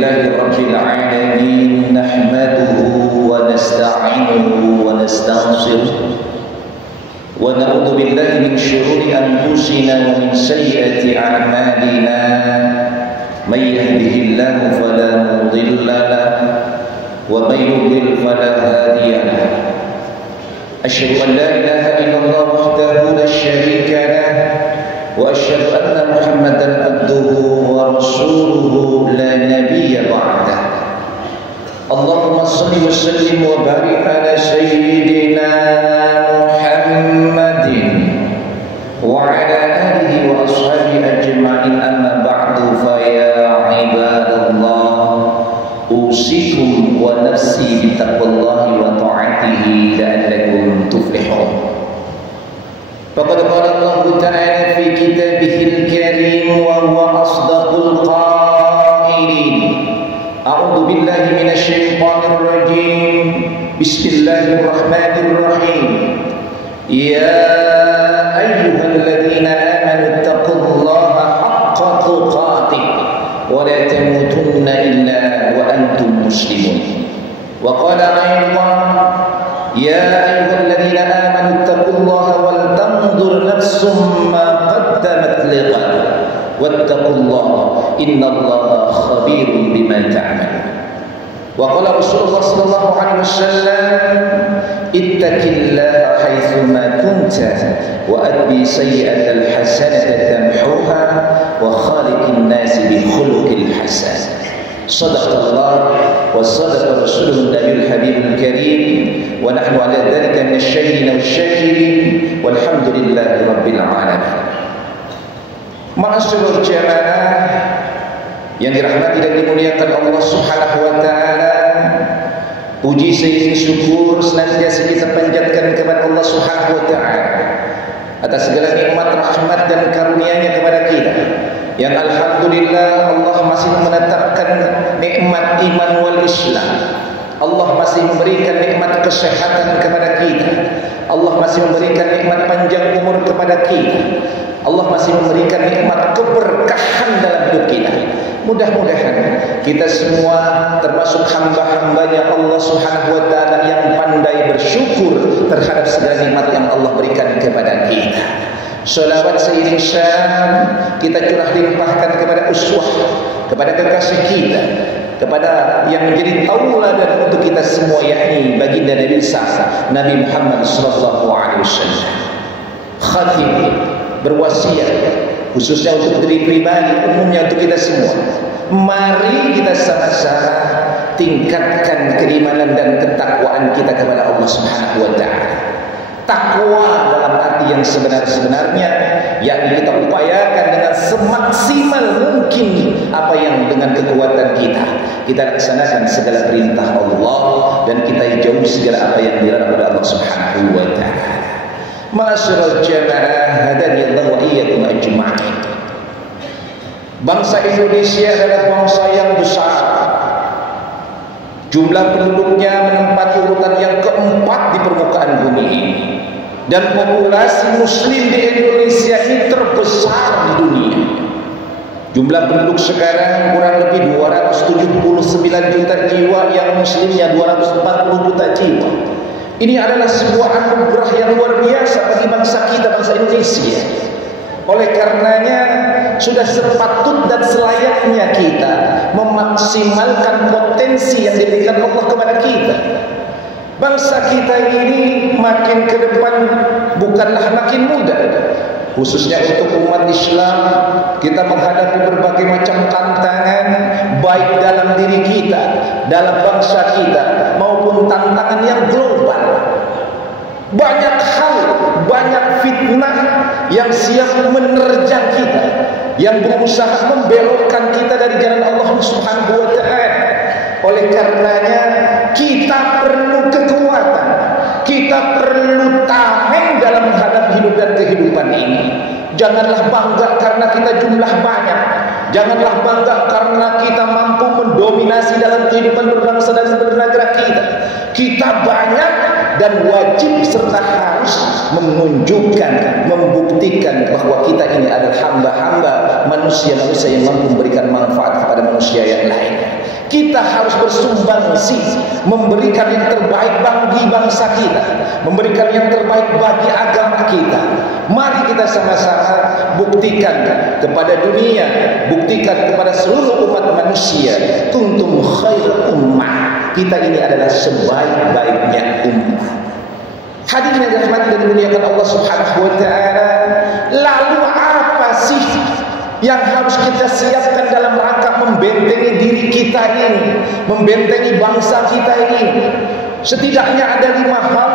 لله رب العالمين نحمده ونستعينه ونستغفره ونعوذ بالله من شرور أنفسنا ومن سيئات أعمالنا من يهده الله فلا مضل له ومن يضلل فلا هادي له أشهد أن لا إله إلا الله وحده لا شريك له وأشهد أن محمدا عبده ورسوله لا نبي بعده اللهم صل وسلم وبارك على سيدنا محمد وعلى آله وأصحابه أجمعين أما بعد فيا عباد الله أوصيكم ونفسي بتقوى الله وطاعته لعلكم تفلحون فقد قال الله تعالى في كتابه الكريم وهو أصدق القائلين أعوذ بالله من الشيطان الرجيم بسم الله الرحمن الرحيم يا أيها الذين آمنوا اتقوا الله حق تقاته ولا تموتن إلا وأنتم مسلمون وقال أيضا يا أيها الذين آمنوا اتقوا الله ولتنظر نفس ما قدمت لغد واتقوا الله إن الله خبير بما تعملون وقال رسول الله صلى الله عليه وسلم اتق الله حيثما كنت وأتبع سيئة الحسنة تمحوها وخالق الناس بخلق الحسن صدق الله وصدق رسوله النبي الحبيب الكريم ونحن على ذلك من الشاهدين والشاكرين والحمد لله رب العالمين. Ma'asyiral jamaah yang dirahmati dan dimuliakan Allah Subhanahu wa taala, puji seiring syukur senantiasa kita panjatkan kepada Allah Subhanahu wa taala atas segala nikmat, rahmat dan karunia-Nya kepada kita. Yang alhamdulillah Allah masih menetapkan nikmat iman wal Islam. Allah masih memberikan nikmat kesehatan kepada kita. Allah masih memberikan nikmat panjang umur kepada kita. Allah masih memberikan nikmat keberkahan dalam hidup kita. Mudah-mudahan kita semua termasuk hamba-hambanya Allah Subhanahu wa taala yang pandai bersyukur terhadap segala nikmat yang Allah berikan kepada kita. Salawat seiring syam kita curah limpahkan kepada uswah, kepada kekasih kita, kepada yang menjadi tauladan untuk kita semua, yakni baginda Nabi besar Nabi Muhammad sallallahu alaihi wasallam. Khatib berwasiat khususnya untuk diri pribadi, umumnya untuk kita semua. Mari kita sama-sama tingkatkan keimanan dan ketakwaan kita kepada Allah Subhanahu wa taala. Takwa dalam arti yang sebenar-sebenarnya, yakni kita upayakan dengan semaksimal mungkin apa yang dengan kekuatan kita laksanakan segala perintah Allah dan kita jauh segala apa yang dilarang oleh Allah Subhanahu wa taala. Ma'asyiral jamaah hadani Allah wa iyyakum ajma'in. Bangsa Indonesia adalah bangsa yang besar. Jumlah penduduknya menempati urutan yang keempat di permukaan bumi ini. Dan populasi muslim di Indonesia ini terbesar di dunia. Jumlah penduduk sekarang kurang lebih 279 juta jiwa, yang muslimnya 240 juta jiwa. Ini adalah sebuah anugerah yang luar biasa bagi bangsa kita, bangsa Indonesia. Oleh karenanya sudah sepatut dan selayaknya kita memaksimalkan potensi yang diberikan Allah kepada kita. Bangsa kita ini makin ke depan bukanlah makin mudah. Khususnya untuk umat Islam, kita menghadapi berbagai macam tantangan, baik dalam diri kita, dalam bangsa kita, maupun tantangan yang global. Banyak hal, banyak fitnah yang siap menerjang kita, yang berusaha membelokkan kita dari jalan Allah Subhanahu wa taala. Oleh karenanya kita perlu kekuatan, kita perlu tameng dalam menghadapi hidup dan kehidupan ini. Janganlah bangga karena kita jumlah banyak. Janganlah bangga karena kita mampu mendominasi dalam kehidupan berbangsa dan bernegara kita. Kita banyak dan wajib serta harus menunjukkan, membuktikan bahwa kita ini adalah hamba-hamba manusia-manusia yang mampu memberikan manfaat kepada manusia yang lain. Kita harus bersumbangsi, memberikan yang terbaik bagi bangsa kita, memberikan yang terbaik bagi agama kita. Mari kita sama-sama buktikan kepada dunia, buktikan kepada seluruh umat manusia, kuntum khair ummah. Kita ini adalah sebaik-baiknya ummah. Hadirin yang dirahmati dan dimuliakan Allah Subhanahu wa taala, lalu apa sih yang harus kita siapkan dalam rangka membentengi diri kita ini, membentengi bangsa kita ini? Setidaknya ada 5 hal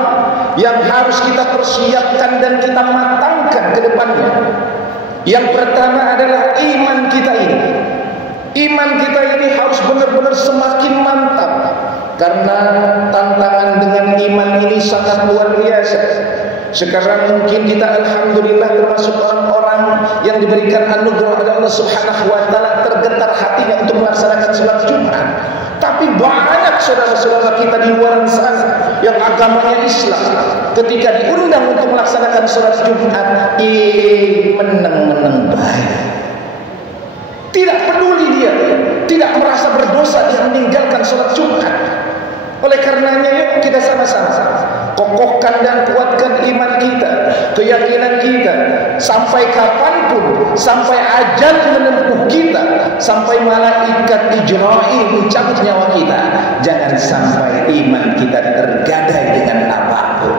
yang harus kita persiapkan dan kita matangkan ke depannya. Yang pertama adalah iman kita ini. Iman kita ini harus benar-benar semakin mantap, karena tantangan dengan iman ini sangat luar biasa. Sekarang mungkin kita alhamdulillah termasuk orang-orang yang diberikan anugerah oleh Allah Subhanahu wa taala, tergetar hatinya untuk melaksanakan salat Jumat. Tapi banyak saudara-saudara kita di luar sana yang agamanya Islam, ketika diundang untuk melaksanakan salat Jumat, meneng-meneng baik. Tidak peduli dia, tidak merasa berdosa dia meninggalkan salat Jumat. Oleh karenanya yuk kita sama-sama kokohkan dan kuatkan iman kita, keyakinan kita, sampai kapanpun, sampai ajal menempuh kita, sampai malaikat Jibril mencabut nyawa kita, jangan sampai iman kita tergadai dengan apapun.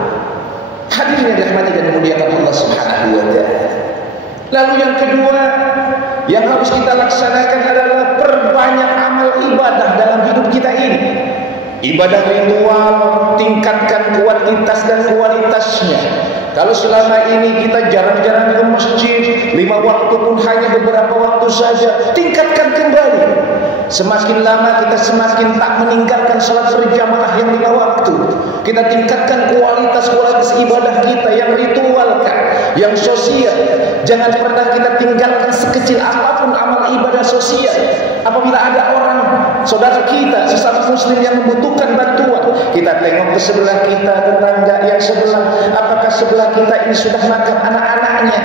Hadirin yang dirahmati dan dimuliakan Allah Subhanahu wa taala. Lalu yang kedua yang harus kita laksanakan adalah perbanyak amal ibadah dalam hidup kita ini. Ibadah ritual, tingkatkan kuantitas dan kualitasnya. Kalau selama ini kita jarang-jarang ke masjid, 5 waktu pun hanya beberapa waktu saja, tingkatkan kembali. Semakin lama kita semakin tak meninggalkan salat berjamaah yang 5 waktu. Kita tingkatkan kualitas ibadah kita yang ritualkan, yang sosial. Jangan pernah kita tinggalkan sekecil apapun amal ibadah sosial. Apabila ada orang saudara kita, sesama muslim yang membutuhkan bantuan, kita tengok ke sebelah kita, tetangga yang sebelah, apakah sebelah kita ini sudah makan anak-anaknya?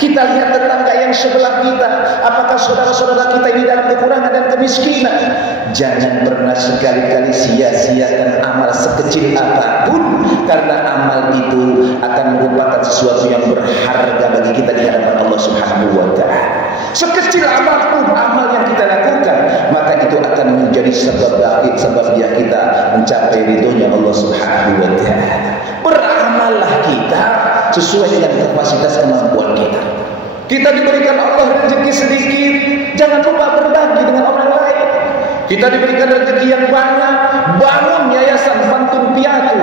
Kita lihat tetangga yang sebelah kita, apakah saudara-saudara kita ini dalam kekurangan dan kemiskinan? Jangan pernah sekali-kali sia-siakan amal sekecil apapun, karena amal itu akan merupakan sesuatu yang berharga bagi kita di hadapan Allah Subhanahu wa taala. Sekecil apapun amal yang kita lakukan, maka itu akan menjadi sebab kita mencapai ridhonya Allah Subhanahu wa taala. Beramallah kita sesuai dengan kapasitas kemampuan kita. Kita diberikan Allah rezeki sedikit, jangan lupa berbagi dengan orang lain. Kita diberikan rezeki yang banyak, bangun yayasan pantun piatu,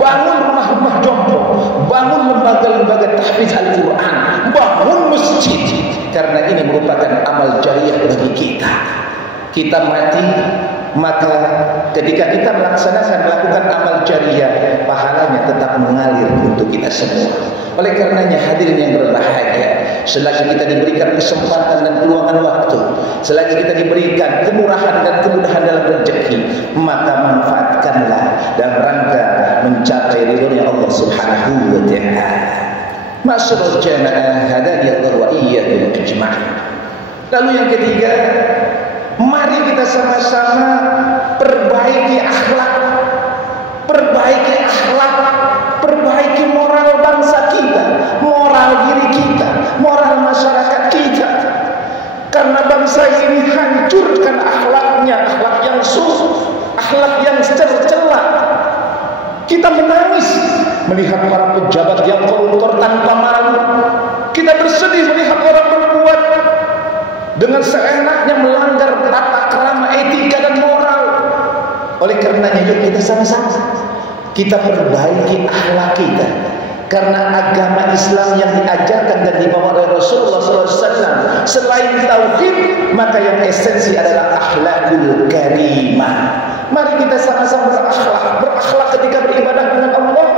bangun rumah-rumah jompo, bangun lembaga-lembaga tahfiz Al-Quran, bangun masjid, karena ini merupakan amal jariah bagi kita. Kita mati, maka ketika kita melakukan amal jariah, pahalanya tetap mengalir untuk kita semua. Oleh karenanya hadirin yang berbahagia, selagi kita diberikan kesempatan dan peluangan waktu, selagi kita diberikan kemurahan dan kemudahan dalam rezeki, maka manfaatkanlah dalam rangka mencapai ridhonya Allah Subhanahu wa taala. Masyaallah jamaah, hadani Allah wa iyyakum ajma'in. Lalu yang ketiga, mari kita sama-sama perbaiki akhlak, perbaiki moral bangsa kita, moral diri kita, moral masyarakat kita. Karena bangsa ini hancurkan akhlaknya, akhlak yang suhu, akhlak yang tercela. Kita menangis melihat para pejabat yang koruptor tanpa malu. Kita bersedih melihat orang berbuat dengan seenaknya melanggar tata krama, etika dan moral. Oleh karenanya yuk kita sama-sama kita perbaiki akhlak kita, karena agama Islam yang diajarkan dan dibawa oleh Rasulullah SAW selain tauhid, maka yang esensi adalah akhlakul karimah. Mari kita sama-sama berakhlak ketika beribadah dengan Allah,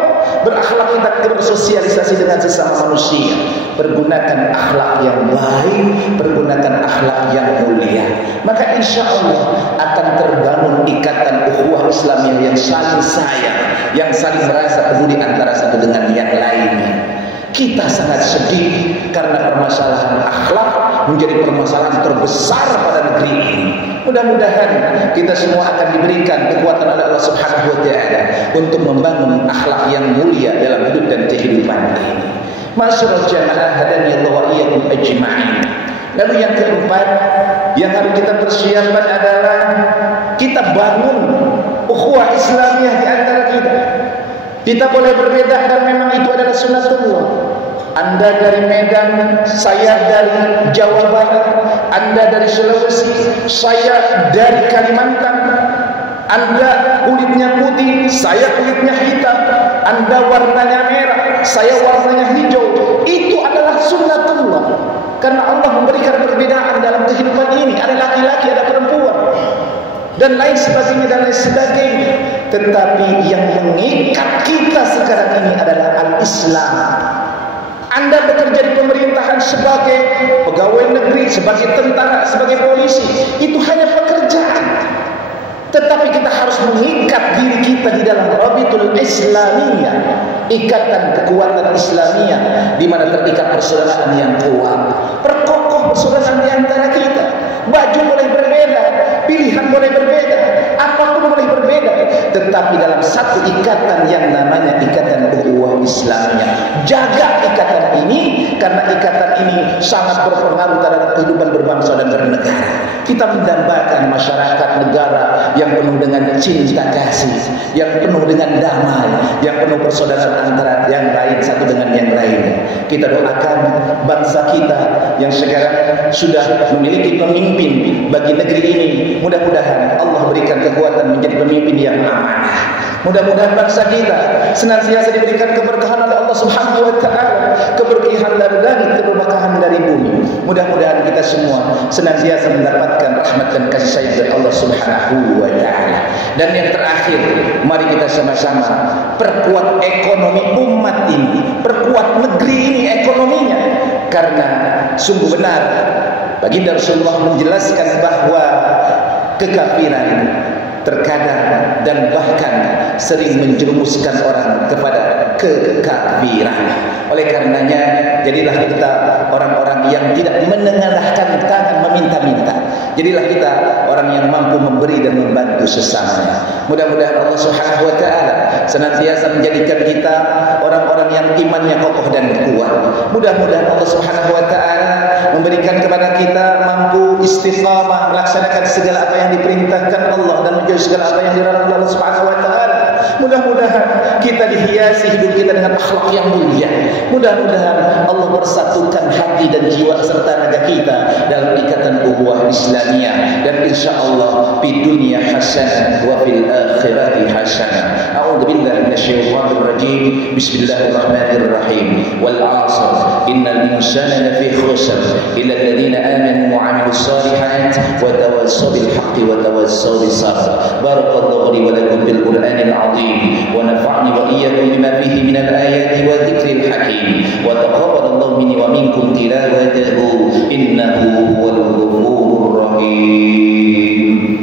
berakhlak kita bersosialisasi dengan sesama manusia. Pergunakan akhlak yang baik, pergunakan akhlak yang mulia, maka insya Allah akan terbangun ikatan ukhuwah Islamiyah yang saling sayang, yang saling merasa peduli antara satu dengan yang lainnya. Kita sangat sedih karena permasalahan akhlak menjadi permasalahan terbesar pada negeri ini. Mudah-mudahan kita semua akan diberikan kekuatan oleh Allah Subhanahu wa taala untuk membangun akhlak yang mulia dalam hidup dan kehidupan ini. Masyaallah jamaah hadani Allah wa iyyakum ajma'in. Lalu yang keempat yang harus kita persiapkan adalah kita bangun ukhuwah Islamiyah di antara kita. Kita boleh berbeda dan memang itu adalah sunnatullah. Anda dari Medan, saya dari Jawa Barat, Anda dari Sulawesi, saya dari Kalimantan. Anda kulitnya putih, saya kulitnya hitam. Anda warnanya merah, saya warnanya hijau. Itu adalah sunnatullah. Karena Allah memberikan perbedaan dalam kehidupan ini. Ada laki-laki, ada perempuan, dan lain sebagainya dan lain sebagainya. Tetapi yang mengikat kita sekarang ini adalah al-Islam. Anda bekerja di pemerintahan sebagai pegawai negeri, sebagai tentara, sebagai polisi, itu hanya pekerjaan. Tetapi kita harus mengikat diri kita di dalam Rabitul Islamiyah, ikatan kekuatan Islamiyah, di mana terikat persaudaraan yang kuat. Perkokoh persaudaraan di antara kita. Baju boleh berbeda, pilihan boleh berbeda, apapun boleh berbeda, tetapi dalam satu ikatan yang namanya ikatan ukhuwah Islamiyah. Jaga ikatan ini, karena ikatan ini sangat berpengaruh terhadap kehidupan berbangsa dan bernegara. Kita mendambakan masyarakat negara yang penuh dengan cinta kasih, yang penuh dengan damai, yang penuh persaudaraan antara yang lain satu dengan yang lain. Kita doakan bangsa kita yang sekarang sudah memiliki pemimpin bagi negeri ini. Mudah-mudahan Allah berikan kekuatan menjadi pemimpin yang amanah. Mudah-mudahan bangsa kita senantiasa diberikan keberkahan oleh Allah Subhanahu wa taala, keberkahan dari langit, keberkahan dari bumi. Mudah-mudahan kita semua senantiasa mendapatkan rahmat dan kasih sayang dari Allah Subhanahu wa taala. Dan yang terakhir, mari kita sama-sama perkuat ekonomi umat ini, perkuat negeri ini ekonominya. Karena sungguh benar baginda Rasulullah menjelaskan bahwa kekafiran terkadang dan bahkan sering menjerumuskan orang kepada kekafiran. Oleh karenanya, jadilah kita orang-orang yang tidak menengadahkan tangan meminta-minta. Jadilah kita orang yang mampu memberi dan membantu sesamanya. Mudah-mudahan Allah Subhanahu wa taala senantiasa menjadikan kita orang-orang yang imannya kokoh dan kuat. Mudah-mudahan Allah Subhanahu wa taala memberikan kepada kita mampu istiqamah melaksanakan segala apa yang diperintahkan Allah dan menjauhi segala apa yang dilarang Allah Subhanahu wa taala. Mudah-mudahan kita dihiasi hidup kita dengan akhlak yang mulia. Mudah-mudahan Allah bersatukan hati dan jiwa serta raga kita dalam ikatan ukhuwah Islamiyah, dan insyaallah di dunia hasanah wa fil akhirati hasanah. A'udzu billahi minasyaitonir rajim. Bismillahirrahmanirrahim. Wal 'ashr innal insana lafi khusr illa alladziina aamanu wa 'amilus shalihaati wa tawassaw bil haqqi wa tawassaw bis sabr. Barakallahu li wa lakum bil Qur'anil 'azim wa nafa'ni wa iyyakum bima fihi minal ayati wa dzikril hakim wa taqabbalallahu minni wa minkum tilawatahu innahu huwal ghafurur rahim.